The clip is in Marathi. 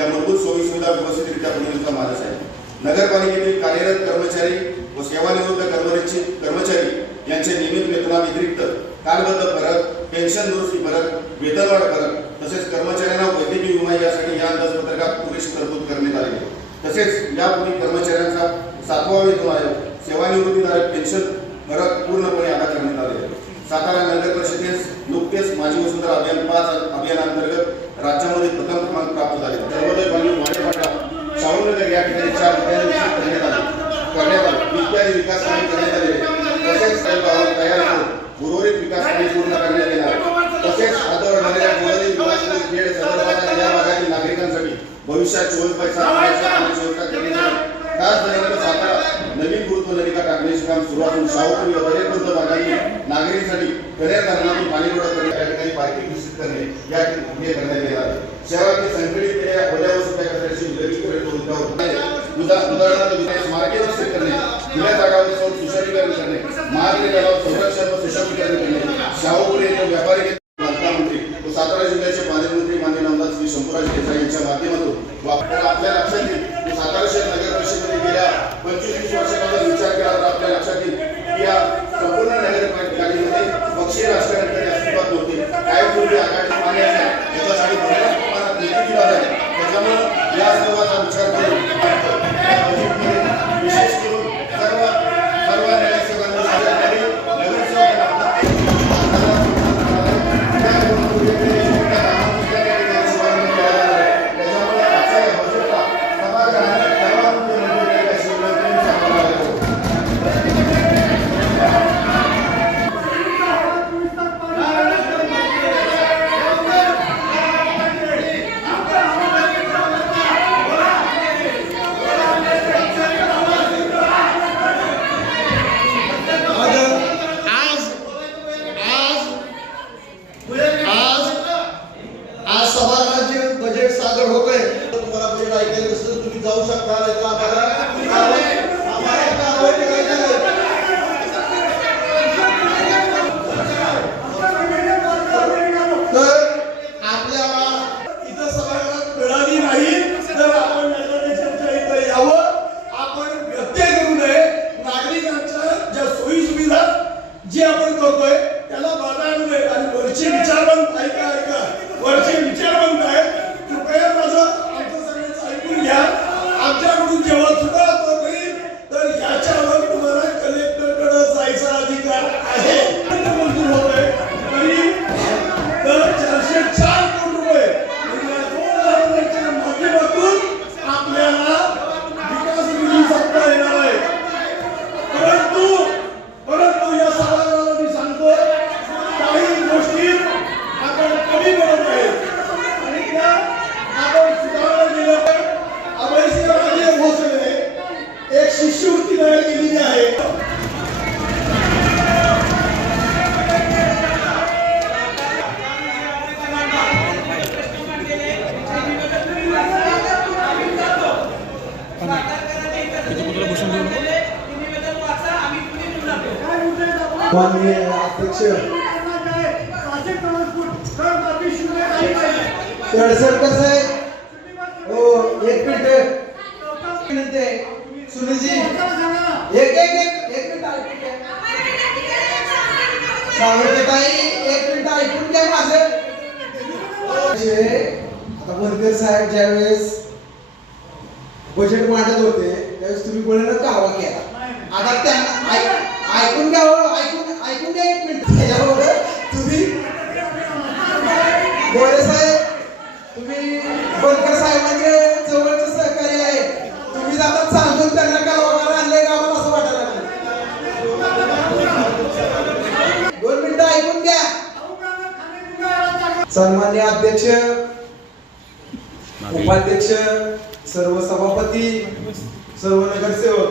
या मूलभूत सोयी सुविधा व्यवस्थितरित्या पुरवण्याचा मानस आहे. नगरपालिकेतील कार्यरत कर्मचारी व सेवानिवृत्त कर्मचारी यांचे नियमित वेतनाव्यतिरिक्त कालबद्ध फरक, पेन्शन दुरुस्ती फरक, वेतनवाढ फरक तसेच कर्मचाऱ्यांना वैद्यकीय विमा यासाठी या अंदाजपत्रकात पुरेशी तरतूद करण्यात आली आहे. तसेच यापूर्वी कर्मचाऱ्यांचा 7वा वेतन आयोग, सेवानिवृत्तीधारक पेन्शन फरक पूर्णपणे अदा करण्यात आले आहे. सातारा नगर परिषदेस नुकतेच माझी वसुंधरा अभियान 5 अभियानांतर्गत राज्यामध्ये प्रथम क्रमांक प्राप्त झाले. सर्वोदय बांधून वाडेपाटा शाहूनगर या ठिकाणी 4 विद्यालय करण्यात आले. इत्यादी विकास कामे करण्यात आले. तसेच तयार करून उर्वरित विकास कामे पूर्ण करण्यात येणार. तसेच हातावर झालेल्या गोरगरीब विकास खेळ संदर्भात या भागातील नागरिकांसाठी भविष्यात 24 पैसा पाण्याची व्यवस्था करण्यात आली. त्याचबरोबर सातारा नवीन गुरुत्वनलिका टाकण्याचे काम सुरू असून शाहूपुरी व दरेकृत भागातील नागरिकांसाठी कन्या धरणातून पाणीपुरवठा करणे, या ठिकाणी पार्किंग निश्चित करणे या ठिकाणी करण्यात येणार आहे. शहरातील संकलित केलेल्या ओल्या व सुक्या कचऱ्याची विलगीकरण उदाहरणार्थ स्मारके विकसित करणे, जुन्या जागांवर सौर सुशोभीकरण करणे, महानगराला संरक्षण व सुशोभीकरण करणे. शाहूपुरी येथे व्यापारी मंत्री व सातारा जिल्ह्याचे पालकमंत्री माननीय आमदार श्री शंभूराज देसाई यांच्या माध्यमातून आपल्या लक्षात येईल सातारा शहर नगर परिषदेमध्ये गेल्या 25-30 वर्षांचा विचार केला तर आपल्या लक्षात येईल की या संपूर्ण नगरपालिकेमध्ये पक्षीय राजकारण कधी अस्तित्वात नव्हते. काही पूर्वी आघाडी पाणी असेल त्याच्यासाठी बऱ्याच प्रमाणात निधी दिला जाईल. त्याच्यामुळे या सर्वांचा विचार करून विशेष करून सर्व नगरसेवकांना जाऊ शकता आपल्याला इथं सभागृहात मिळाली नाही तर आपण नगरदेशाच्या इथं यावं. आपण व्यत्यय करू नये. नागरिकांच्या ज्या सोयी सुविधा जे आपण करतोय त्याला बाधा आणू नये. आणि वरचे विचारवंत ऐका वरचे विचारवंत आहेत, कृपया माझं आमचं सगळ्यांचं ऐकून घ्या. आमच्याकडून जेव्हा चुका होईल तर याच्यावर तुम्हाला कलेक्टरकडे जायचा अधिकार आहे. मंजूर होतोय तरी तर 404 कोटी रुपये या माध्यमातून आपल्याला विकास निधी सांगता येणार आहे. परंतु या सभागृहाला मी सांगतो काही गोष्टी आपण कमी पडत आहेत आणि त्या आपण सुधारणा केल्या पाहिजे. अभयसिंह भोसले एक शिष्यवृत्ती तयार केलेली आहे. माननीय अध्यक्ष कसं आहे हो एक मिनिट सुनीलजी एक मिनिट सावरतेताई एक मिनिट ऐकून घ्या माझं. आता बनकर साहेब ज्यावेळेस बजेट मांडत होते त्यावेळेस तुम्ही कोणाला कावा केला. आता त्यांना ऐकून घ्या ऐकून घ्या एक मिनिट. त्याच्याबरोबर तुम्ही गोरे साहेब तुम्ही बनकर साहेबांचे जवळचे सहकारी आहे. तुम्ही जाता सांगून त्यांना गावाला आणले गावाला असं वाटायला लागलं. 2 मिनिटं ऐकून घ्या. सन्माननीय अध्यक्ष, उपाध्यक्ष, सर्व सभापती, सर्व नगरसेवक